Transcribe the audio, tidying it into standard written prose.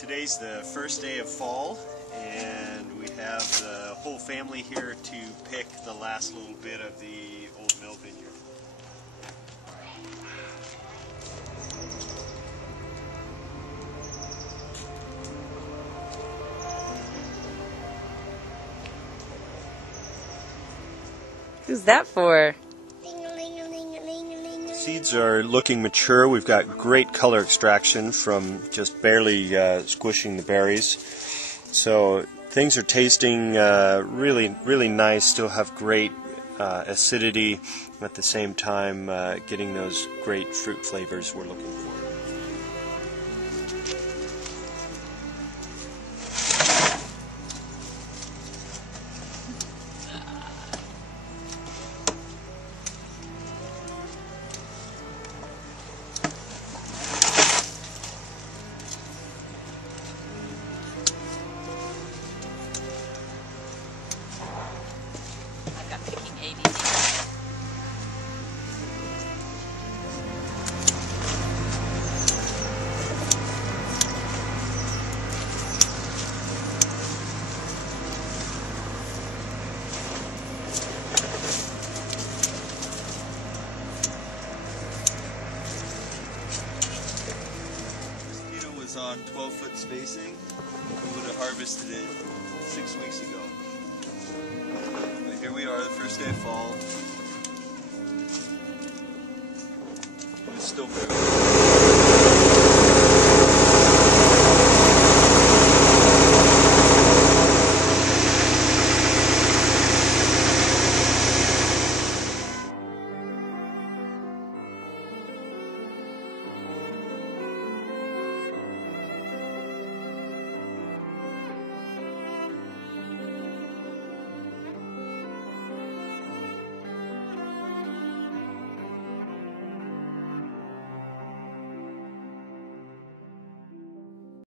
Today's the first day of fall, and we have the whole family here to pick the last little bit of the Old Mill Vineyard. Who's that for? Seeds are looking mature. We've got great color extraction from just barely squishing the berries. So things are tasting really nice, still have great acidity, at the same time getting those great fruit flavors we're looking for. On 12-foot spacing, we would have harvested it 6 weeks ago. But here we are, the first day of fall. It's still very